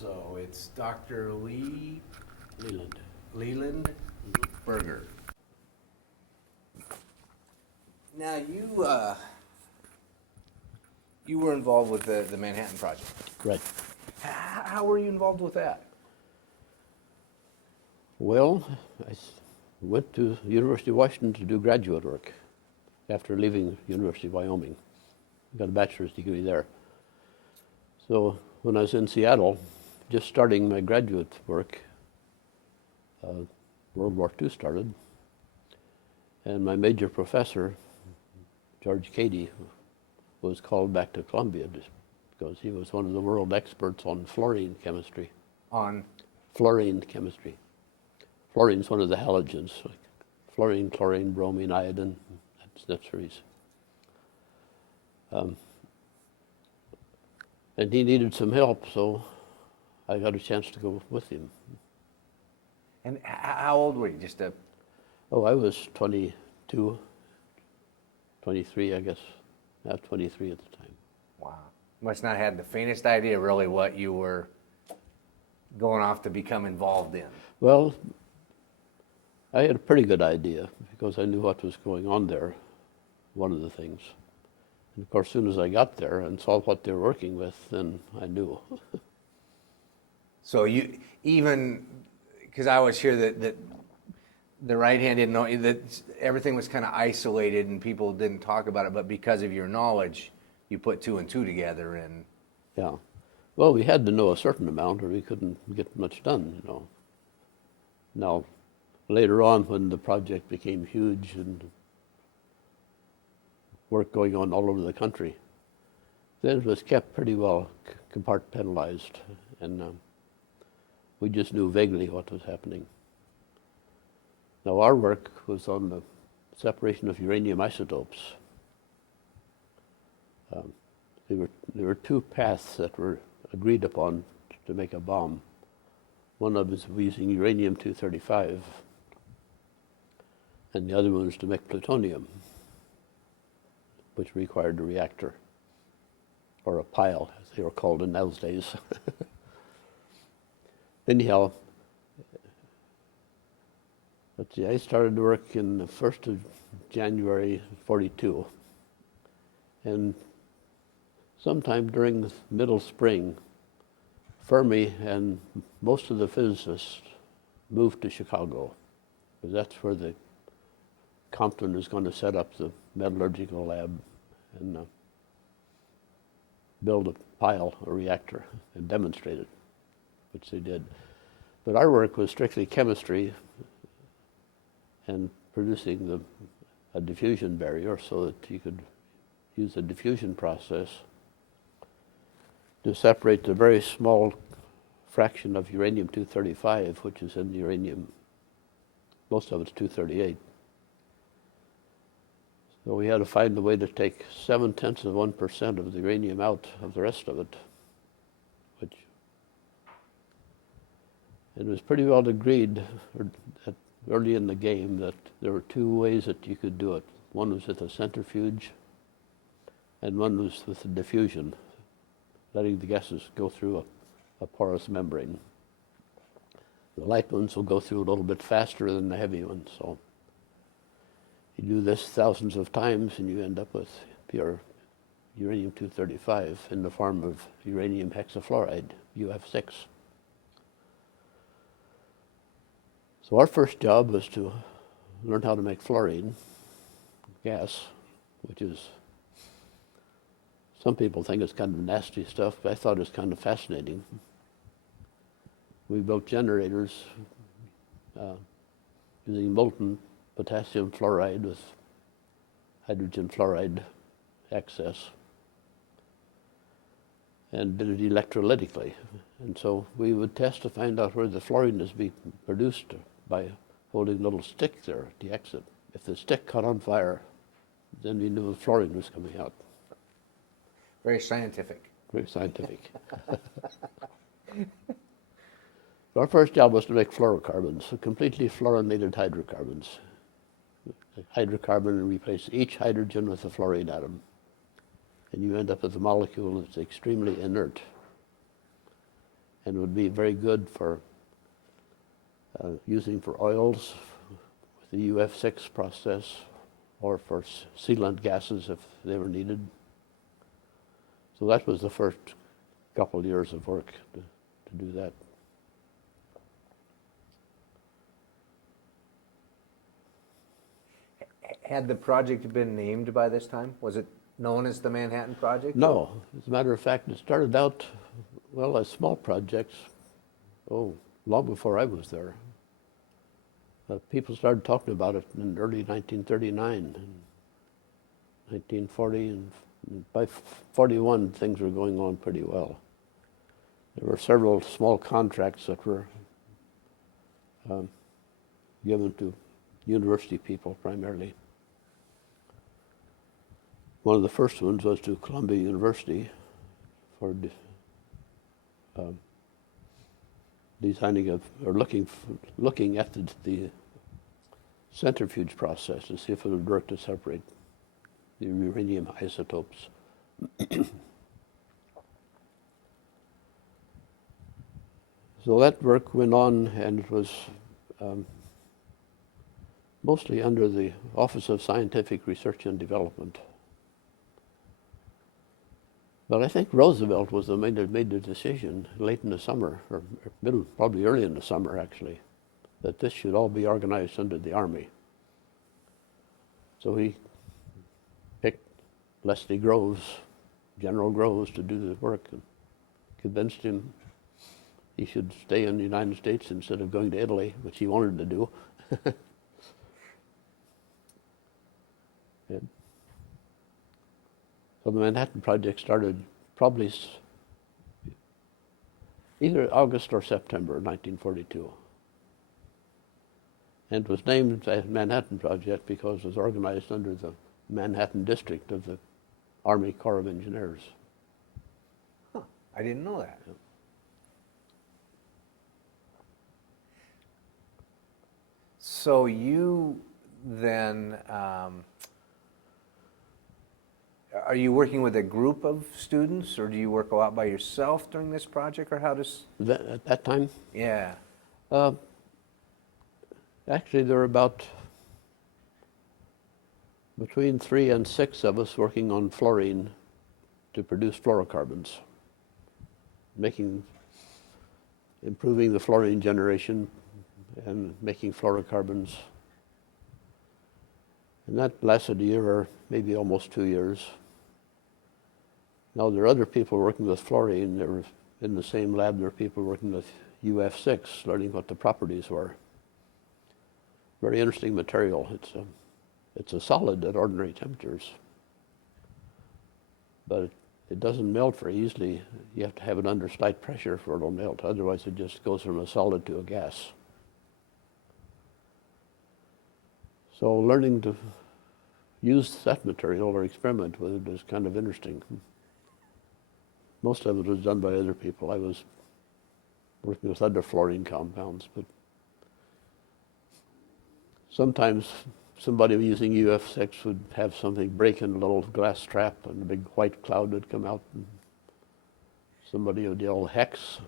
So it's Dr. Leland. Leland Berger. Now you were involved with the Manhattan Project. Right. How were you involved with that? Well, went to University of Washington to do graduate work after leaving University of Wyoming. Got a bachelor's degree there. So when I was in Seattle, just starting my graduate work, World War II started, and my major professor, George Cady, was called back to Columbia because he was one of the world experts on fluorine chemistry. On? Fluorine chemistry. Fluorine's one of the halogens, like fluorine, chlorine, bromine, iodine, that series. And he needed some help, so I got a chance to go with him. And how old were you? I was 22, 23, I guess. I was 23 at the time. Wow. Must not have had the faintest idea really what you were going off to become involved in. Well, I had a pretty good idea because I knew what was going on there, one of the things. And of course, as soon as I got there and saw what they were working with, then I knew. So you, even, because I always hear that the right hand didn't know, that everything was kind of isolated and people didn't talk about it, but because of your knowledge, you put two and two together and... Yeah. Well, we had to know a certain amount or we couldn't get much done, you know. Now, later on when the project became huge and work going on all over the country, then it was kept pretty well compartmentalized, and we just knew vaguely what was happening. Now our work was on the separation of uranium isotopes. There were two paths that were agreed upon to make a bomb. One of them was using uranium-235, and the other one was to make plutonium, which required a reactor, or a pile, as they were called in those days. Anyhow, let's see, I started to work in the 1st of January, 42. And sometime during the middle spring, Fermi and most of the physicists moved to Chicago, because that's where the Compton is going to set up the metallurgical lab and build a pile, a reactor, and demonstrate it, which they did. But our work was strictly chemistry and producing a diffusion barrier so that you could use the diffusion process to separate the very small fraction of uranium-235, which is in the uranium. Most of it's 238. So we had to find a way to take 0.7% of the uranium out of the rest of it, which it was pretty well agreed early in the game that there were two ways that you could do it. One was with a centrifuge, and one was with a diffusion, letting the gases go through a porous membrane. The light ones will go through a little bit faster than the heavy ones, so you do this thousands of times and you end up with pure uranium-235 in the form of uranium hexafluoride, UF6. So our first job was to learn how to make fluorine gas, which is, some people think it's kind of nasty stuff, but I thought it was kind of fascinating. We built generators using molten potassium fluoride with hydrogen fluoride excess, and did it electrolytically. And so we would test to find out where the fluorine is being produced by holding a little stick there at the exit. If the stick caught on fire, then we knew the fluorine was coming out. Very scientific. Very scientific. Our first job was to make fluorocarbons, so completely fluorinated hydrocarbons. The hydrocarbon replace each hydrogen with a fluorine atom, and you end up with a molecule that's extremely inert. and would be very good for using for oils with the UF6 process, or for sealant gases if they were needed. So that was the first couple of years of work to do that. Had the project been named by this time? Was it known as the Manhattan Project? No, as a matter of fact, it started out, well, as small projects, long before I was there. People started talking about it in early 1939, and 1940, and by 41 things were going on pretty well. There were several small contracts that were given to university people primarily. One of the first ones was to Columbia University for designing or looking at the centrifuge process to see if it would work to separate the uranium isotopes. So that work went on, and it was mostly under the Office of Scientific Research and Development. But I think Roosevelt was the man that made the decision late in the summer, or probably early in the summer actually, that this should all be organized under the Army. So he picked Leslie Groves, General Groves, to do the work, and convinced him he should stay in the United States instead of going to Italy, which he wanted to do. And so the Manhattan Project started probably either August or September 1942. And it was named the Manhattan Project because it was organized under the Manhattan District of the Army Corps of Engineers. Huh. I didn't know that. Yeah. So you then, are you working with a group of students, or do you work a lot by yourself during this project, or how does? At that time? Yeah. Actually, there were about between 3 and 6 of us working on fluorine to produce fluorocarbons, improving the fluorine generation and making fluorocarbons. And that lasted a year or maybe almost 2 years. Now there are other people working with fluorine. There were in the same lab, there were people working with UF6, learning what the properties were. Very interesting material. It's a solid at ordinary temperatures, but it doesn't melt very easily. You have to have it under slight pressure for it to melt. Otherwise, it just goes from a solid to a gas. So learning to use that material or experiment with it is kind of interesting. Most of it was done by other people. I was working with other fluorine compounds, but sometimes somebody using UF6 would have something break in a little glass trap, and a big white cloud would come out, and somebody would yell hex.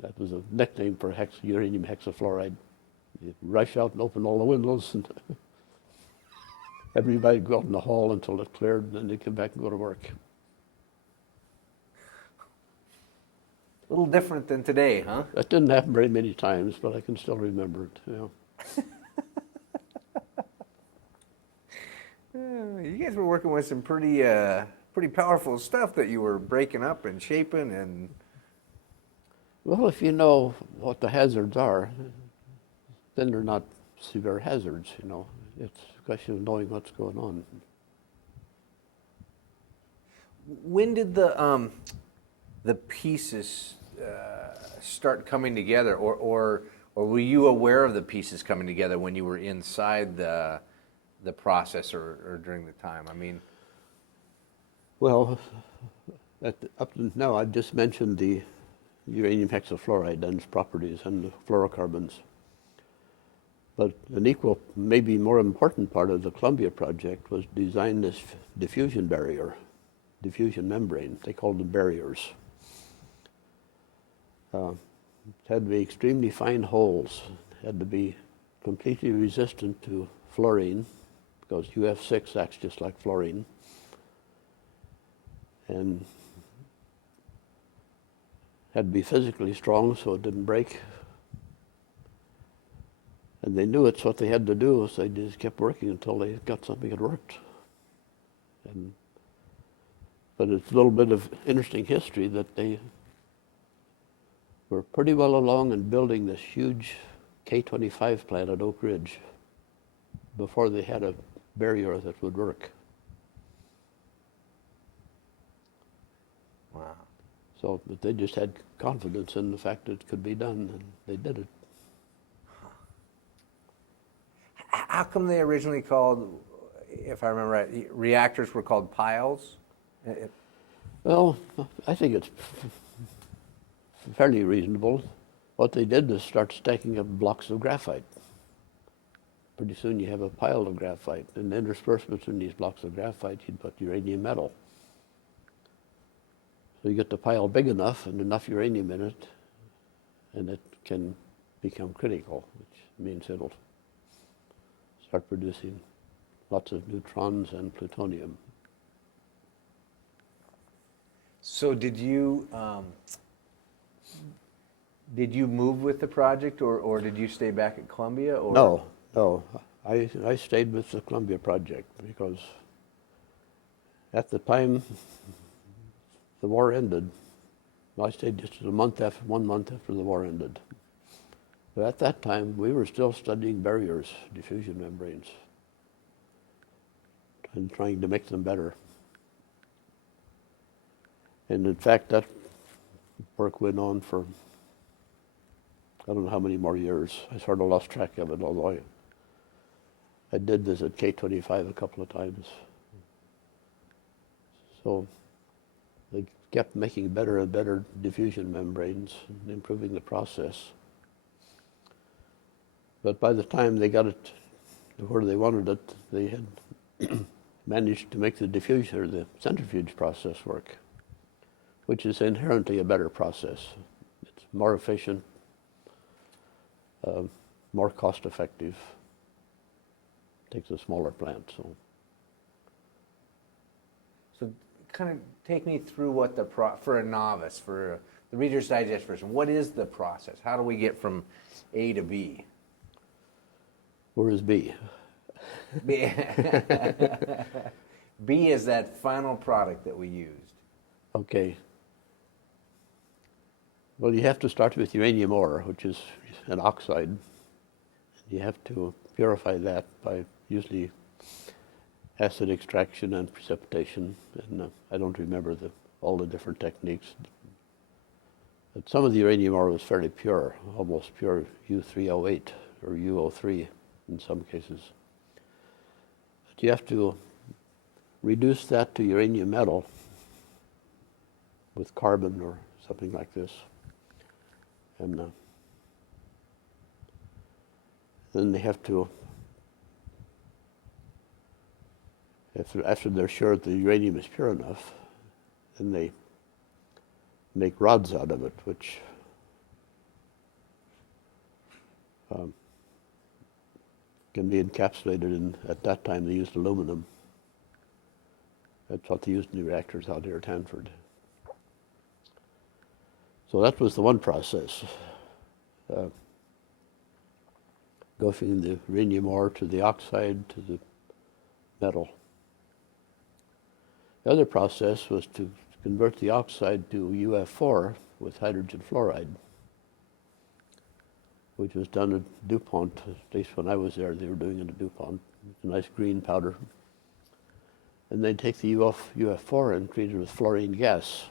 That was a nickname for uranium hexafluoride. You'd rush out and open all the windows, and everybody would go out in the hall until it cleared, and then they'd come back and go to work. A little different than today, huh? That didn't happen very many times, but I can still remember it. Yeah. You guys were working with some pretty powerful stuff that you were breaking up and shaping and. Well, if you know what the hazards are, then they're not severe hazards, you know. It's a question of knowing what's going on. When did the pieces start coming together, or were you aware of the pieces coming together when you were inside the process or during the time? I mean, well, up to now, I've just mentioned the uranium hexafluoride and its properties and the fluorocarbons. But an equal, maybe more important part of the Columbia project was design this diffusion barrier, diffusion membrane. They called them barriers. It had to be extremely fine holes. It had to be completely resistant to fluorine, because UF6 acts just like fluorine. And had to be physically strong so it didn't break. And they knew it's what they had to do, so they just kept working until they got something that worked. But it's a little bit of interesting history that they were pretty well along in building this huge K-25 plant at Oak Ridge before they had a barrier that would work. Wow. So but they just had confidence in the fact that it could be done, and they did it. How come they originally called, if I remember right, reactors were called piles? Well, I think it's fairly reasonable. What they did was start stacking up blocks of graphite. Pretty soon you have a pile of graphite, and interspersed between these blocks of graphite you'd put uranium metal. So you get the pile big enough and enough uranium in it, and it can become critical, which means it'll start producing lots of neutrons and plutonium. So did you move with the project, or did you stay back at Columbia? Or? No. I stayed with the Columbia project because at the time the war ended, I stayed just 1 month after the war ended. But at that time, we were still studying barriers, diffusion membranes, and trying to make them better. And in fact, that work went on for, I don't know how many more years. I sort of lost track of it, although I did visit K-25 a couple of times. So they kept making better and better diffusion membranes and improving the process. But by the time they got it to where they wanted it, they had managed to make the diffusion or the centrifuge process work, which is inherently a better process. It's more efficient, more cost-effective. Takes a smaller plant. So kind of take me through what for a novice, for the Reader's Digest version, what is the process? How do we get from A to B? Where is B? B is that final product that we used. Okay. Well, you have to start with uranium ore, which is an oxide. You have to purify that by usually acid extraction and precipitation. And I don't remember all the different techniques. But some of the uranium ore was fairly pure, almost pure U3O8 or UO3 in some cases. But you have to reduce that to uranium metal with carbon or something like this. And then they have to, after they're sure that the uranium is pure enough, then they make rods out of it, which can be encapsulated in, at that time they used aluminum. That's what they used in the reactors out here at Hanford. So that was the one process. Go from the uranium ore to the oxide to the metal. The other process was to convert the oxide to UF4 with hydrogen fluoride, which was done at DuPont. At least when I was there, they were doing it at DuPont. It's a nice green powder. And they'd take the UF4 and treat it with fluorine gas,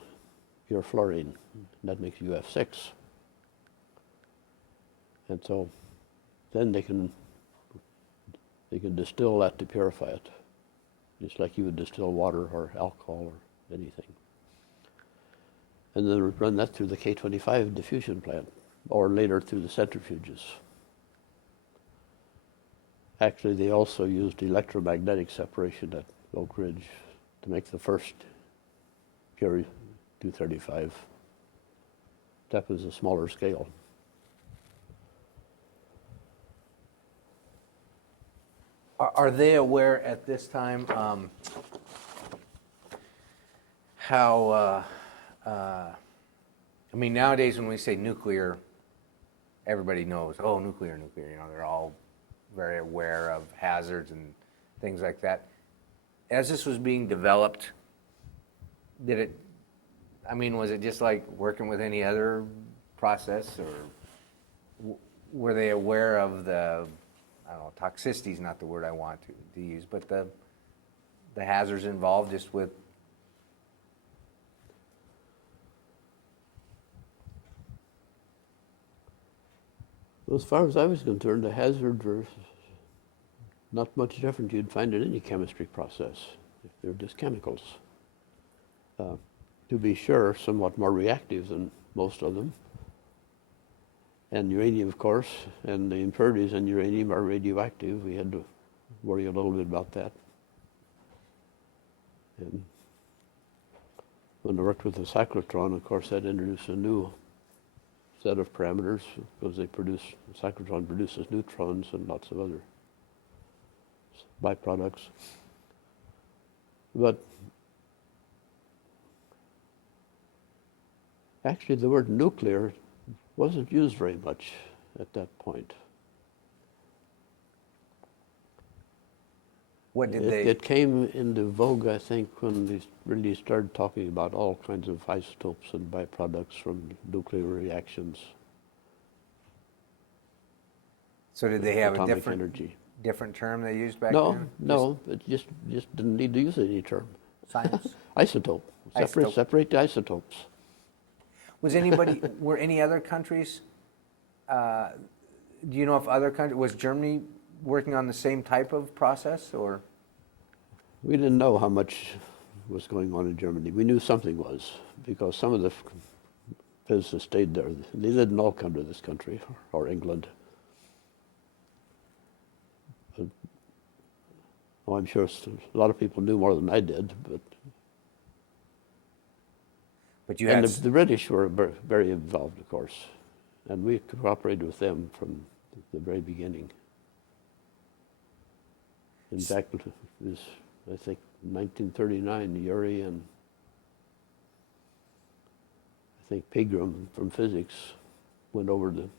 pure fluorine. And that makes UF6. And so then they can distill that to purify it, just like you would distill water or alcohol or anything. And then run that through the K-25 diffusion plant, or later through the centrifuges. Actually, they also used electromagnetic separation at Oak Ridge to make the first pure 235. except as a smaller scale. Are they aware at this time how, I mean, nowadays when we say nuclear, everybody knows, oh, nuclear, you know, they're all very aware of hazards and things like that. As this was being developed, was it just like working with any other process, or were they aware of the, I don't know, toxicity is not the word I want to use, but the hazards involved just with? Well, as far as I was concerned, the hazard were not much different you'd find in any chemistry process. They're just chemicals. To be sure, somewhat more reactive than most of them. And uranium, of course, and the impurities in uranium are radioactive. We had to worry a little bit about that. And when I worked with the cyclotron, of course, that introduced a new set of parameters because the cyclotron produces neutrons and lots of other byproducts. But actually, the word nuclear wasn't used very much at that point. What did It came into vogue, I think, when they really started talking about all kinds of isotopes and byproducts from nuclear reactions. So did they have a atomic different energy. Different term they used back then? No, it just didn't need to use any term. Science? Isotope. Isotope. Separate the isotopes. Were any other countries, do you know if other countries, was Germany working on the same type of process, or? We didn't know how much was going on in Germany. We knew something was, because some of the physicists stayed there. They didn't all come to this country, or England. But, well, I'm sure a lot of people knew more than I did, But you had... And the British were very involved, of course, and we cooperated with them from the very beginning. In fact, it was, I think, 1939, Urey and I think Pegram from physics went over to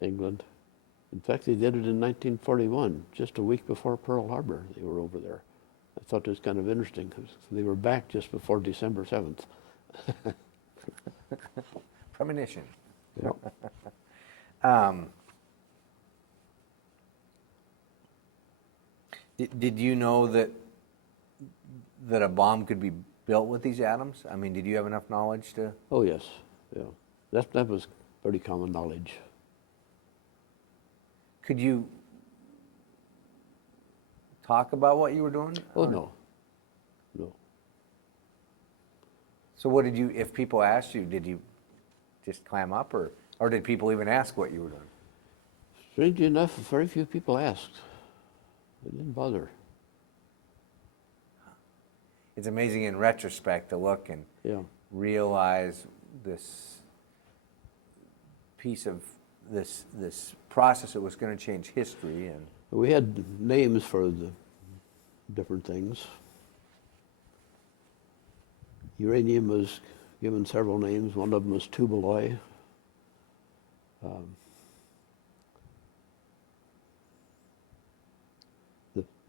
England. In fact, they did it in 1941, just a week before Pearl Harbor. They were over there. I thought it was kind of interesting because they were back just before December 7th. Premonition. Yep. Did you know that a bomb could be built with these atoms? I mean, did you have enough knowledge to? Oh yes, yeah. That was pretty common knowledge. Could you talk about what you were doing? Oh no. So what did you, if people asked you, did you just clam up, or did people even ask what you were doing? Strangely enough, very few people asked. They didn't bother. It's amazing in retrospect to look and realize this piece of this process that was going to change history. And we had names for the different things. Uranium was given several names. One of them was tubaloi.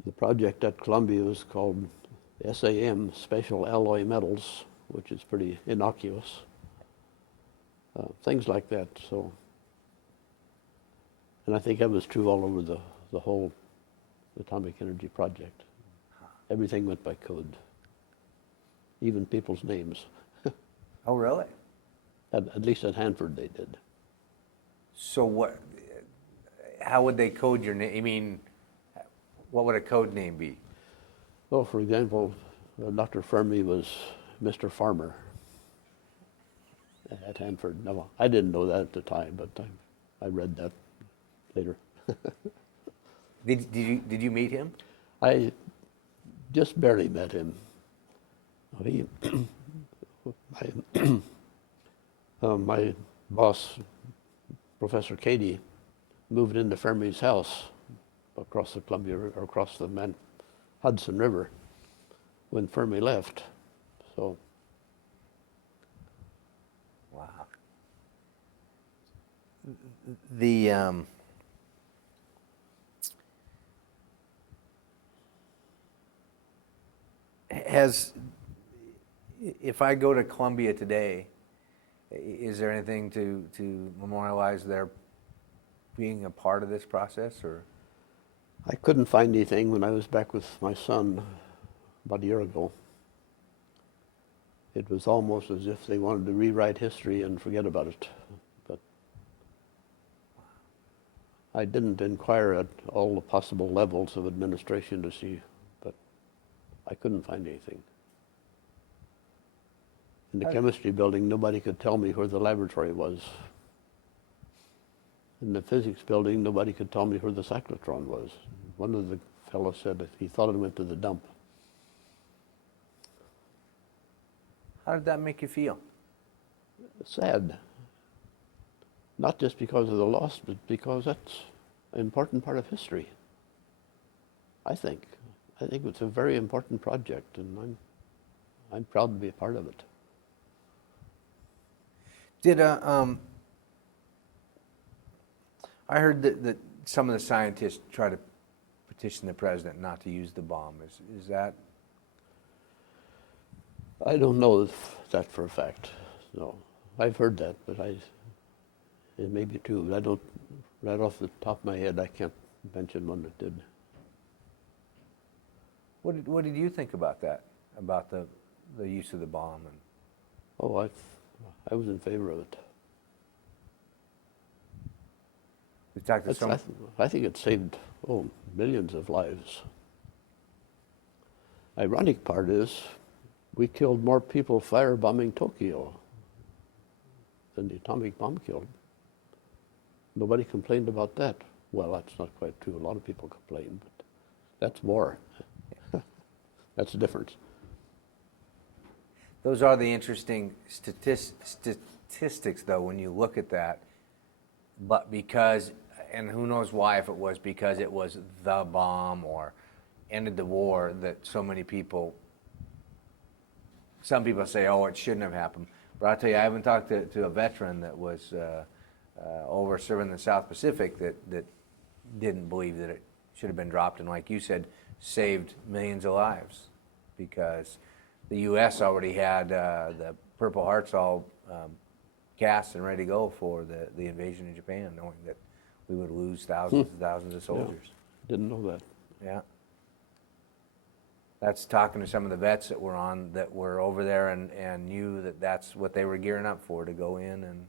The project at Columbia was called SAM, Special Alloy Metals, which is pretty innocuous. Things like that. So, and I think that was true all over the whole atomic energy project. Everything went by code, even people's names. Oh, really? At least at Hanford they did. So how would they code your name? I mean, what would a code name be? Well, for example, Dr. Fermi was Mr. Farmer at Hanford. Now, I didn't know that at the time, but I read that later. Did you meet him? I just barely met him. My boss, Professor Cady, moved into Fermi's house across the Columbia, or across the Hudson River when Fermi left. So Wow. The if I go to Columbia today, is there anything to memorialize their being a part of this process, or? I couldn't find anything when I was back with my son about a year ago. It was almost as if they wanted to rewrite history and forget about it. But I didn't inquire at all the possible levels of administration to see, but I couldn't find anything. In the chemistry building, nobody could tell me where the laboratory was. In the physics building, nobody could tell me where the cyclotron was. One of the fellows said that he thought it went to the dump. How did that make you feel? Sad. Not just because of the loss, but because that's an important part of history. I think it's a very important project, and I'm proud to be a part of it. Did I heard that some of the scientists try to petition the president not to use the bomb. Is that? I don't know that for a fact. No, I've heard that, but it may be true. But I don't, right off the top of my head, I can't mention one that did. What did you think about that? About the use of the bomb? And oh, I was in favor of it. we talked to some. I think it saved millions of lives. Ironic part is, we killed more people firebombing Tokyo than the atomic bomb killed. Nobody complained about that. Well, that's not quite true. A lot of people complained, but that's more. That's the difference. Those are the interesting statistics, though, when you look at that. But because, and who knows why, if it was because it was the bomb or ended the war, that so many people, some people say, oh, it shouldn't have happened. But I'll tell you, I haven't talked to a veteran that was over serving the South Pacific that didn't believe that it should have been dropped, and like you said, saved millions of lives, because the U.S. already had the Purple Hearts all cast and ready to go for the invasion of Japan, knowing that we would lose thousands and thousands of soldiers. Yeah, didn't know that. Yeah. That's talking to some of the vets that were over there and knew that that's what they were gearing up for, to go in and.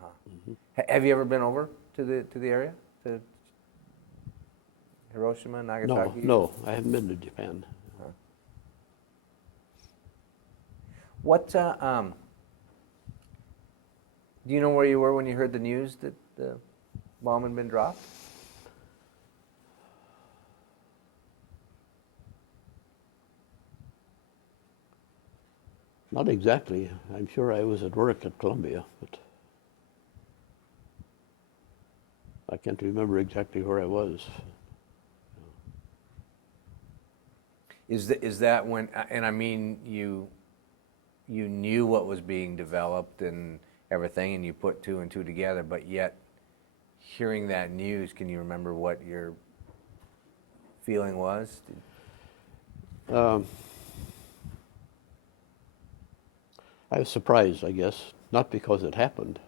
Huh. Mm-hmm. Have you ever been over to the area, to Hiroshima, Nagasaki? No, I haven't been to Japan. Huh. What do you know where you were when you heard the news that the bomb had been dropped? Not exactly. I'm sure I was at work at Columbia, but I can't remember exactly where I was. Is that when? And I mean, you knew what was being developed and everything, and you put two and two together. But yet, hearing that news, can you remember what your feeling was? I was surprised, I guess, not because it happened,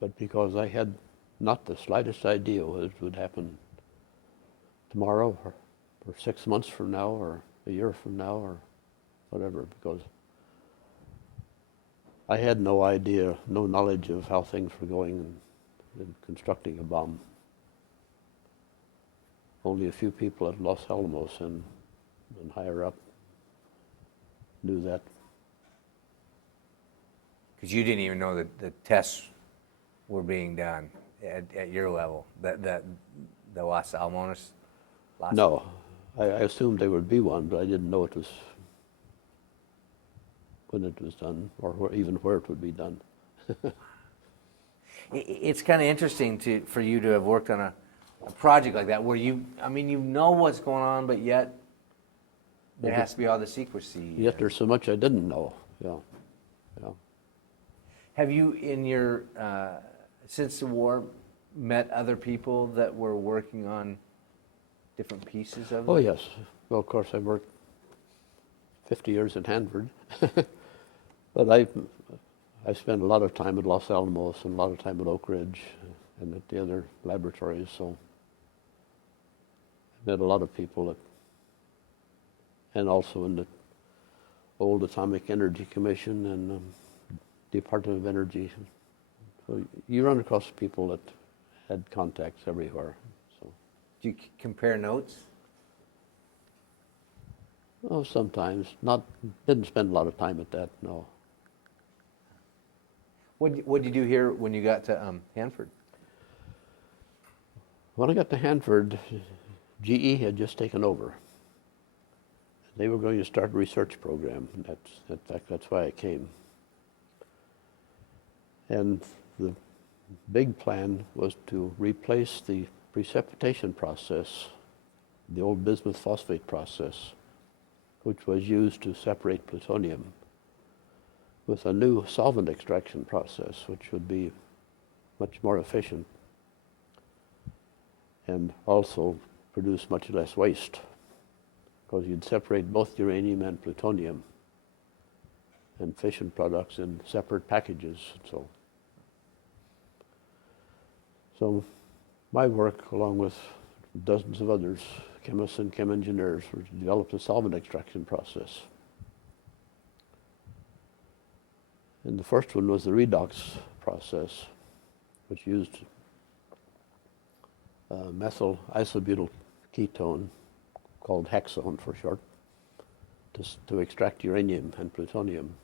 but because I had not the slightest idea whether it would happen tomorrow or 6 months from now or a year from now or whatever, because I had no idea, no knowledge of how things were going in constructing a bomb. Only a few people at Los Alamos and higher up knew that. Because you didn't even know that the tests were being done at your level, the Los Alamos? No, I assumed there would be one, but I didn't know it was when it was done, or even where it would be done. It's kind of interesting for you to have worked on a project like that, where you know what's going on, but yet there has to be all the secrecy. Yet there's so much I didn't know. Yeah. Have you, in your since the war, met other people that were working on different pieces of it? Oh yes. Well, of course, I worked 50 years at Hanford, but I spent a lot of time at Los Alamos and a lot of time at Oak Ridge and at the other laboratories. So I met a lot of people and also in the old Atomic Energy Commission and Department of Energy. So you run across people that had contacts everywhere. So. Do you compare notes? Oh, sometimes. Didn't spend a lot of time at that, no. What did you do here when you got to Hanford? When I got to Hanford, GE had just taken over. They were going to start a research program. In fact, that's why I came. And the big plan was to replace the precipitation process, the old bismuth phosphate process, which was used to separate plutonium, with a new solvent extraction process, which would be much more efficient and also produce much less waste, because you'd separate both uranium and plutonium and fission products in separate packages. So my work, along with dozens of others, chemists and chem engineers, were to develop a solvent extraction process. And the first one was the redox process, which used methyl isobutyl ketone, called hexone for short, to extract uranium and plutonium,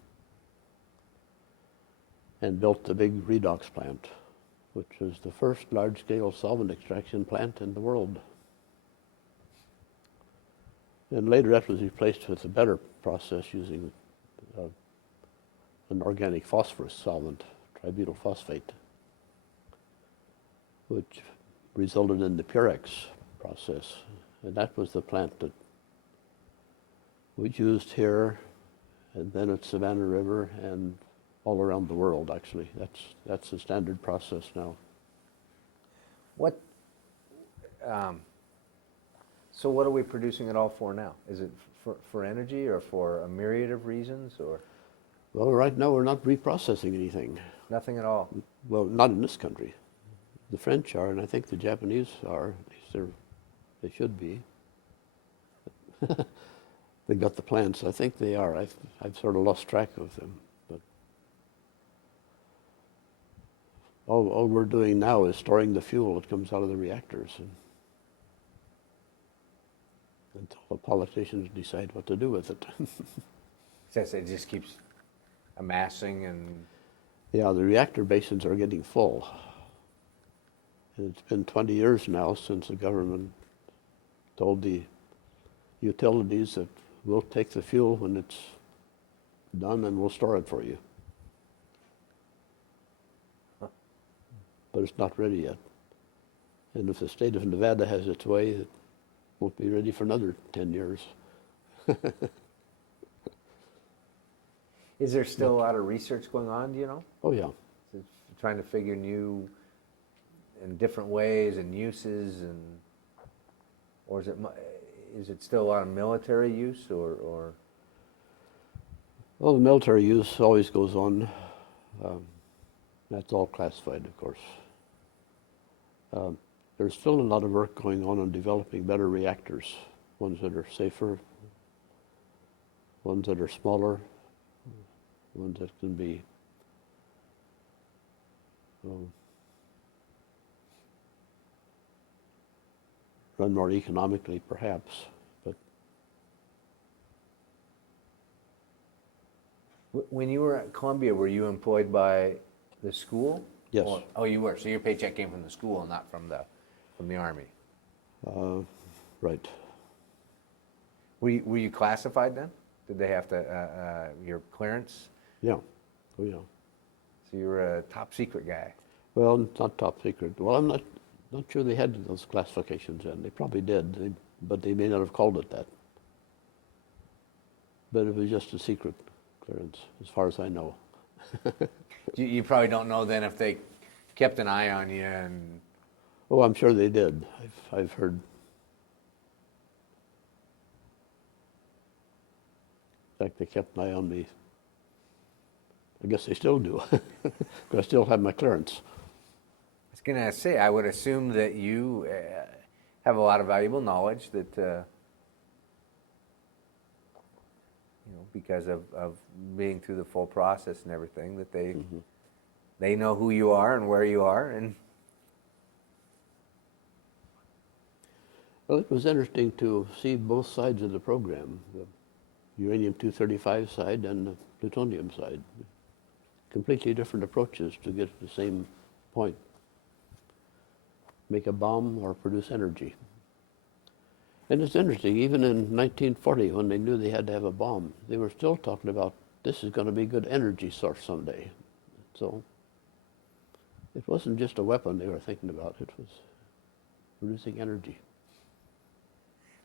and built the big redox plant, which was the first large-scale solvent extraction plant in the world. And later that was replaced with a better process using an organic phosphorus solvent, tributyl phosphate, which resulted in the Purex process. And that was the plant that we used here, and then at Savannah River, and all around the world, actually. That's the standard process now. What? So what are we producing it all for now? Is it for energy, or for a myriad of reasons, or? Well, right now we're not reprocessing anything. Nothing at all? Well, not in this country. The French are, and I think the Japanese are. At least they should be. They got the plants. I think they are. I've sort of lost track of them. But all we're doing now is storing the fuel that comes out of the reactors, until the politicians decide what to do with it. So it just keeps amassing and... Yeah, the reactor basins are getting full. And it's been 20 years now since the government told the utilities that we'll take the fuel when it's done and we'll store it for you. Huh. But it's not ready yet. And if the state of Nevada has its way, it won't be ready for another 10 years. Is there still a lot of research going on, do you know? Oh, yeah. Trying to figure new and different ways and uses, and or is it still a lot of military use, or? Well, the military use always goes on. That's all classified, of course. There's still a lot of work going on developing better reactors, ones that are safer, ones that are smaller, ones that can be run more economically, perhaps. But when you were at Columbia, were you employed by the school? Yes. Oh, you were. So your paycheck came from the school, not from the Army. Right. Were you classified then? Did they have to, your clearance? Yeah, oh yeah. So you were a top secret guy. Well, not top secret. Well, I'm not sure they had those classifications then. They probably did, but they may not have called it that. But it was just a secret clearance, as far as I know. You probably don't know then if they kept an eye on you and. Oh, I'm sure they did. I've heard. In fact, they kept an eye on me. I guess they still do, because I still have my clearance. I was going to say, I would assume that you have a lot of valuable knowledge that, because of being through the full process and everything, that they know who you are and where you are. And well, it was interesting to see both sides of the program, the uranium-235 side and the plutonium side. Completely different approaches to get to the same point. Make a bomb or produce energy. And it's interesting, even in 1940, when they knew they had to have a bomb, they were still talking about this is going to be a good energy source someday. So it wasn't just a weapon they were thinking about, it was producing energy.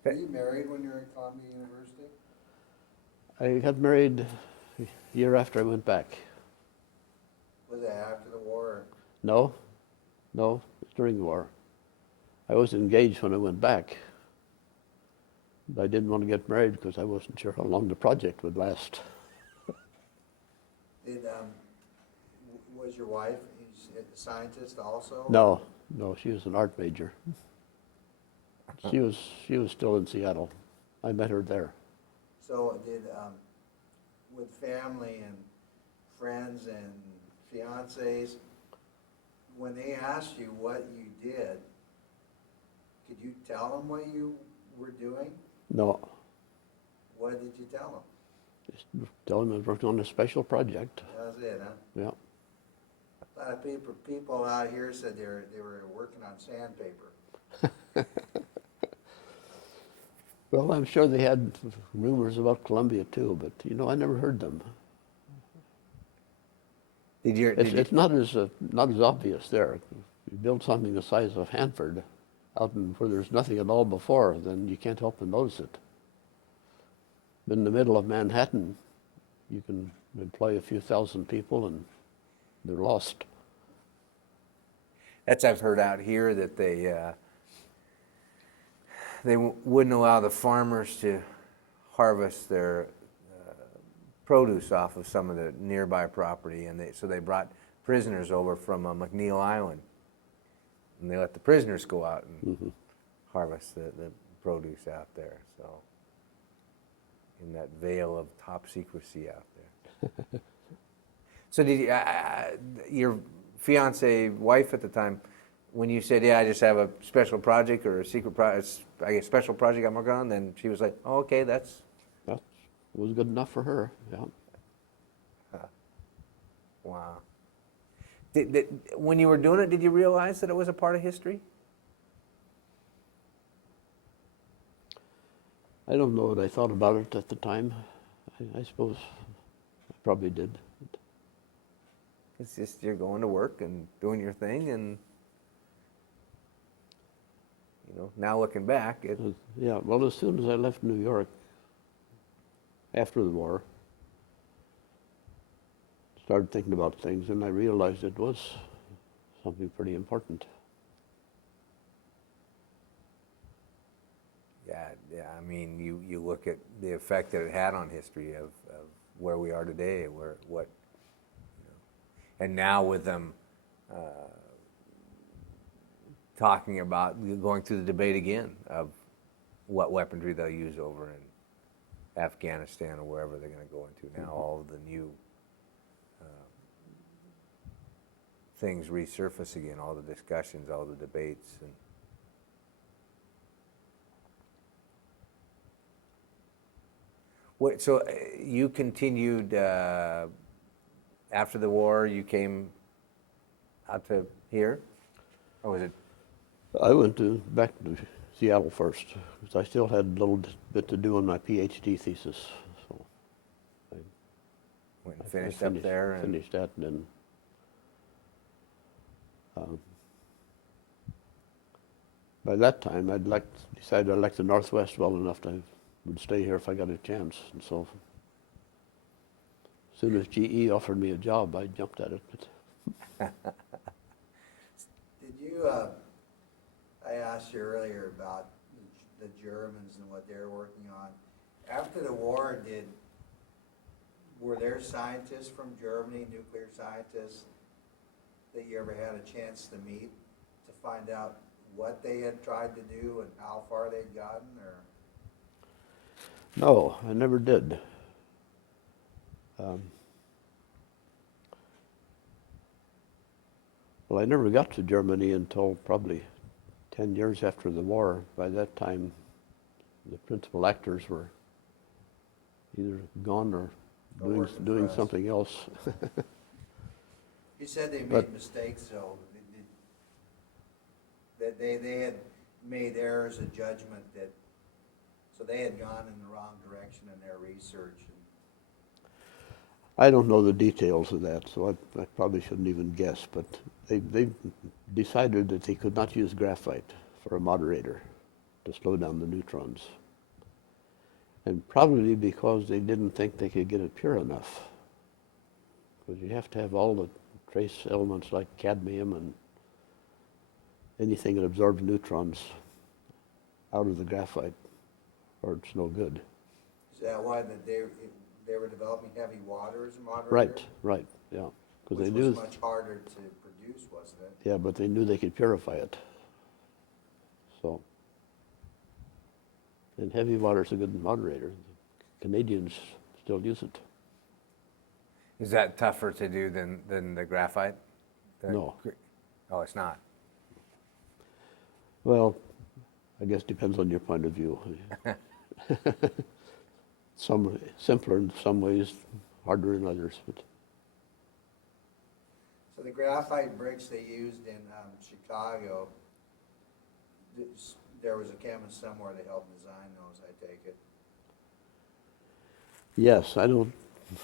Were you married when you were at Columbia University? I got married a year after I went back. Was it after the war? No, it was during the war. I was engaged when I went back. But I didn't want to get married because I wasn't sure how long the project would last. Was your wife a scientist also? No, she was an art major. She was still in Seattle. I met her there. So with family and friends and fiancés, when they asked you what you did, could you tell them what you were doing? No, What did you tell them? just tell them I was working on a special project. That was it, huh? Yeah. A lot of people out here said they were working on sandpaper. Well, I'm sure they had rumors about Columbia too, but I never heard them. It's not as obvious there. You build something the size of Hanford out where there's nothing at all before, then you can't help but notice it. But in the middle of Manhattan, you can employ a few thousand people and they're lost. That's I've heard out here that they wouldn't allow the farmers to harvest their produce off of some of the nearby property, and so they brought prisoners over from McNeil Island, and they let the prisoners go out and harvest the produce out there. So in that veil of top secrecy out there. So did your fiance wife at the time, when you said, yeah, I just have a special project or a secret project, I guess special project I'm working on, then she was like, oh, okay, that was good enough for her, yeah. Wow. When you were doing it, did you realize that it was a part of history? I don't know what I thought about it at the time. I suppose I probably did. It's just you're going to work and doing your thing, and now looking back, Yeah, well, as soon as I left New York after the war, started thinking about things, and I realized it was something pretty important. Yeah. I mean, you look at the effect that it had on history of where we are today, and now with them talking about going through the debate again of what weaponry they'll use over in Afghanistan or wherever they're going to go into now. All of the new things resurface again, all the discussions, all the debates. So you continued after the war, you came out to here? Or was it? I went back to Seattle first, because I still had a little bit to do on my PhD thesis. So Went and I finished up there. And Finished that, and then by that time, decided I liked the Northwest well enough that I would stay here if I got a chance. And so, as soon as GE offered me a job, I jumped at it. Did you, I asked you earlier about the Germans and what they're working on. After the war, were there scientists from Germany, nuclear scientists, that you ever had a chance to meet to find out what they had tried to do and how far they'd gotten, or? No, I never did. Well, I never got to Germany until probably 10 years after the war. By that time, the principal actors were either gone or doing something else. You said they made But- mistakes, though. That they had made errors of judgment, so they had gone in the wrong direction in their research. I don't know the details of that, so I probably shouldn't even guess, but they decided that they could not use graphite for a moderator to slow down the neutrons. And probably because they didn't think they could get it pure enough. Because you have to have all the trace elements like cadmium and anything that absorbs neutrons out of the graphite, or it's no good. Is that why they were developing heavy water as a moderator? Right, yeah. Because Which they knew, was much harder to produce, wasn't it? yeah, but they knew they could purify it. So, and heavy water is a good moderator. Canadians still use it. is that tougher to do than the graphite? No. Oh, it's not. Well, I guess depends on your point of view. Some simpler in some ways, harder in others. But So the graphite bricks they used in Chicago, there was a chemist somewhere that helped design those, I take it. yes, I don't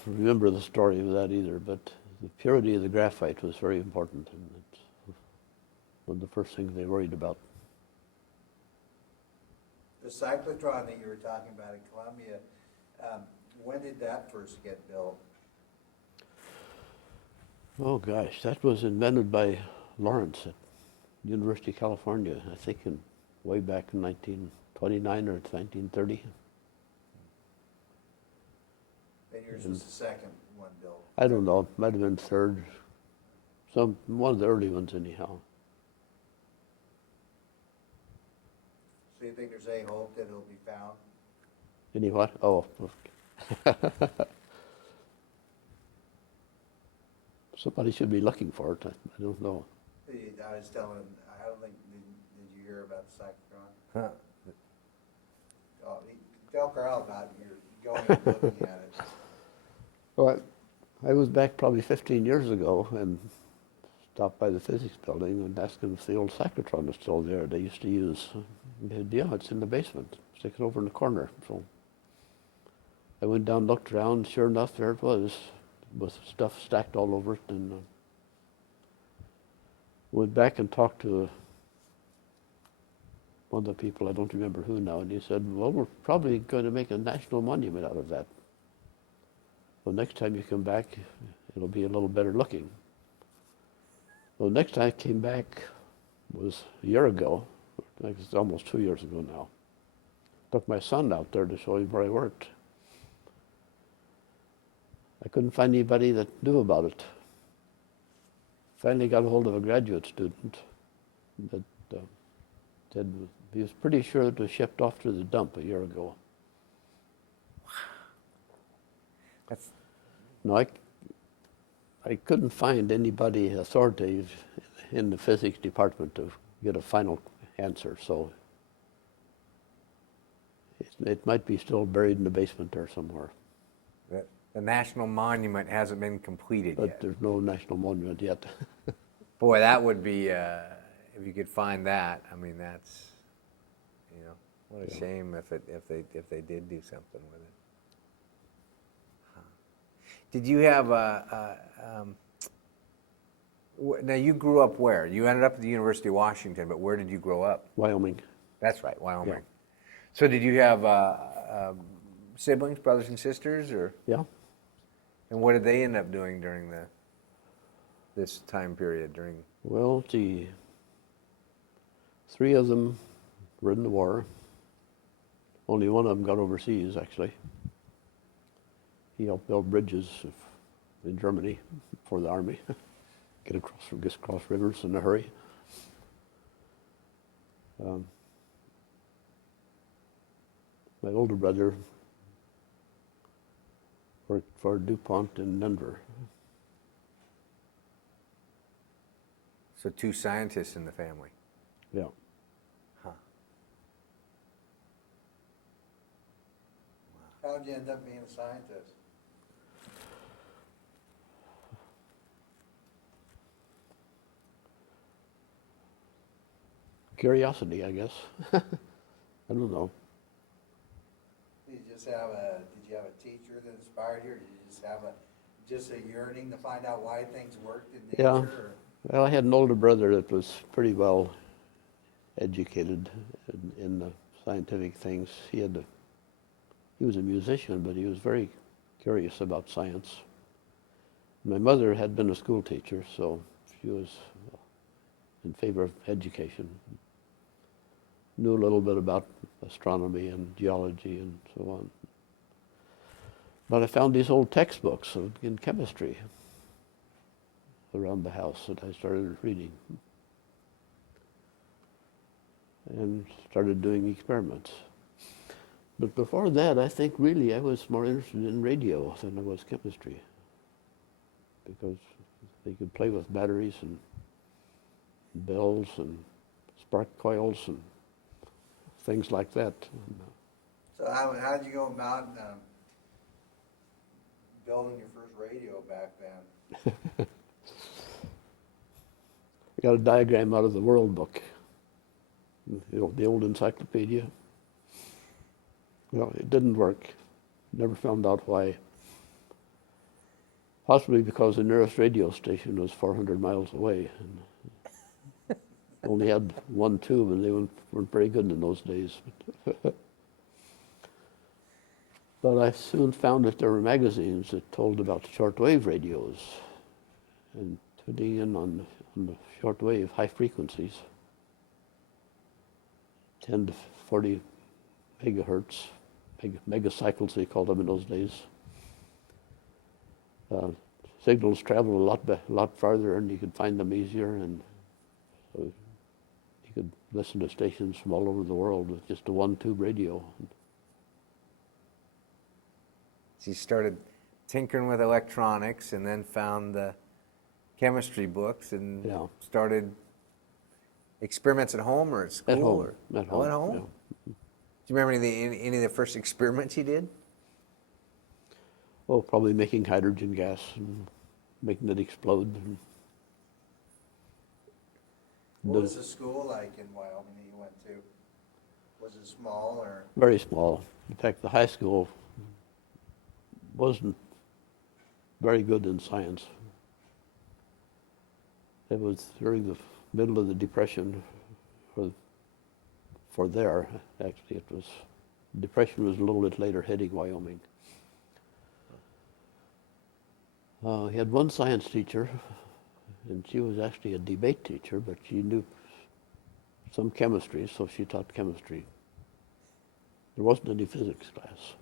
remember the story of that either, but the purity of the graphite was very important, and it's one of the first things they worried about. The cyclotron that you were talking about in Columbia, when did that first get built? Oh gosh, that was invented by Lawrence at University of California, I think way back in 1929 or 1930. And yours was the second one built. I don't know, might have been third, one of the early ones anyhow. So you think there's any hope that it'll be found? Any what? Oh. Somebody should be looking for it. I don't know. I was telling, I don't think, did you hear about the cyclotron? Huh. Oh, tell Carl about your going and looking at it. Well, I was back probably 15 years ago and stopped by the physics building and asked them if the old cyclotron is still there they used to use. They said, yeah, it's in the basement, sticking over in the corner. So I went down, looked around, sure enough, there it was, with stuff stacked all over it, and went back and talked to one of the people, I don't remember who now, and he said, well, we're probably going to make a national monument out of that. Well, next time you come back, it'll be a little better looking. Well, next time I came back was a year ago, I think it's almost 2 years ago now. Took my son out there to show him where I worked. I couldn't find anybody that knew about it. Finally got a hold of a graduate student that said he was pretty sure it was shipped off to the dump a year ago. That's No, I couldn't find anybody authoritative in the physics department to get a final answer, so it might be still buried in the basement there somewhere. the national monument hasn't been completed But yet. there's no national monument yet. Boy, that would be if you could find that. I mean, that's what a shame if they did do something with it. Huh. Did you have now you grew up where? You ended up at the University of Washington, but where did you grow up? Wyoming. That's right, Wyoming. Yeah. So did you have siblings, brothers and sisters, or? Yeah. And what did they end up doing during this time period? Well, three of them were in the war. Only one of them got overseas, actually. He helped build bridges in Germany for the army. Get across rivers in a hurry. My older brother worked for DuPont in Denver. So 2 scientists in the family. Yeah. Huh. How did you end up being a scientist? Curiosity, I guess. I don't know. Did you have a teacher that inspired you, or did you just have a yearning to find out why things worked in nature? Yeah. Or? Well, I had an older brother that was pretty well educated in the scientific things. He was a musician, but he was very curious about science. My mother had been a school teacher, so she was in favor of education. Knew a little bit about astronomy and geology and so on. But I found these old textbooks in chemistry around the house that I started reading and started doing experiments. But before that, I think really I was more interested in radio than I was chemistry, because they could play with batteries and bells and spark coils and things like that. So how did you go about building your first radio back then? I got a diagram out of the World Book, the old encyclopedia. Well, it didn't work. Never found out why. Possibly because the nearest radio station was 400 miles away. And only had one tube, and they weren't very good in those days. But I soon found that there were magazines that told about shortwave radios and tuning in on the shortwave high frequencies, 10 to 40 megahertz, megacycles they called them in those days. Signals traveled a lot farther, and you could find them easier, and so you could listen to stations from all over the world with just a one-tube radio. So you started tinkering with electronics, and then found the chemistry books, and Yeah. started experiments at home or at school? At home. Or? At Oh, at home, home? yeah. Do you remember any of the first experiments you did? Well, probably making hydrogen gas and making it explode. And What was the school like in Wyoming that you went to? Was it small or? very small. In fact, the high school wasn't very good in science. It was during the middle of the Depression, for there, actually. Depression was a little bit later hitting Wyoming. He had one science teacher, and she was actually a debate teacher, but she knew some chemistry, so she taught chemistry. There wasn't any physics class.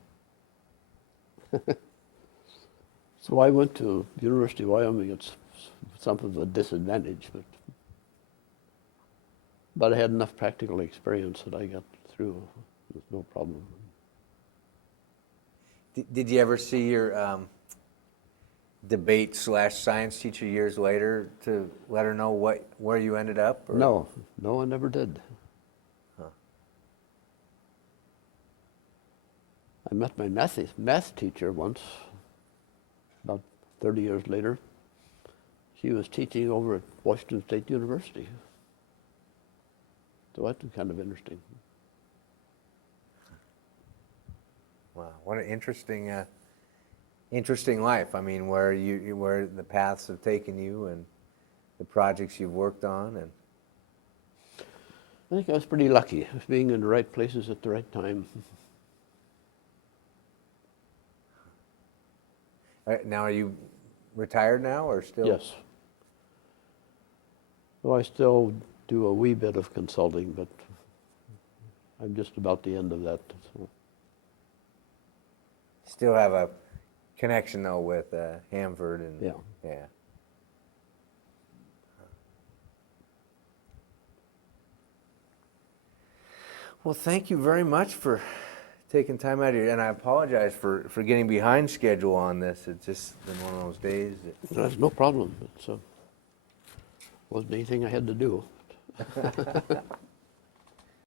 So I went to University of Wyoming at something of a disadvantage, but I had enough practical experience that I got through with no problem. Did you ever see your debate/science teacher years later to let her know where you ended up? Or? No, I never did. Huh. I met my math teacher once, about 30 years later. She was teaching over at Washington State University. So that was kind of interesting. Wow, what an interesting interesting life. I mean, where the paths have taken you and the projects you've worked on, and I think I was pretty lucky, being in the right places at the right time. now are you retired now or still? Yes. Well, I still do a wee bit of consulting, but I'm just about the end of that. So. Still have a connection though with Hanford and Yeah. yeah. Well, thank you very much for taking time out of your, and I apologize for getting behind schedule on this. It's just been one of those days. That's no problem. It wasn't anything I had to do.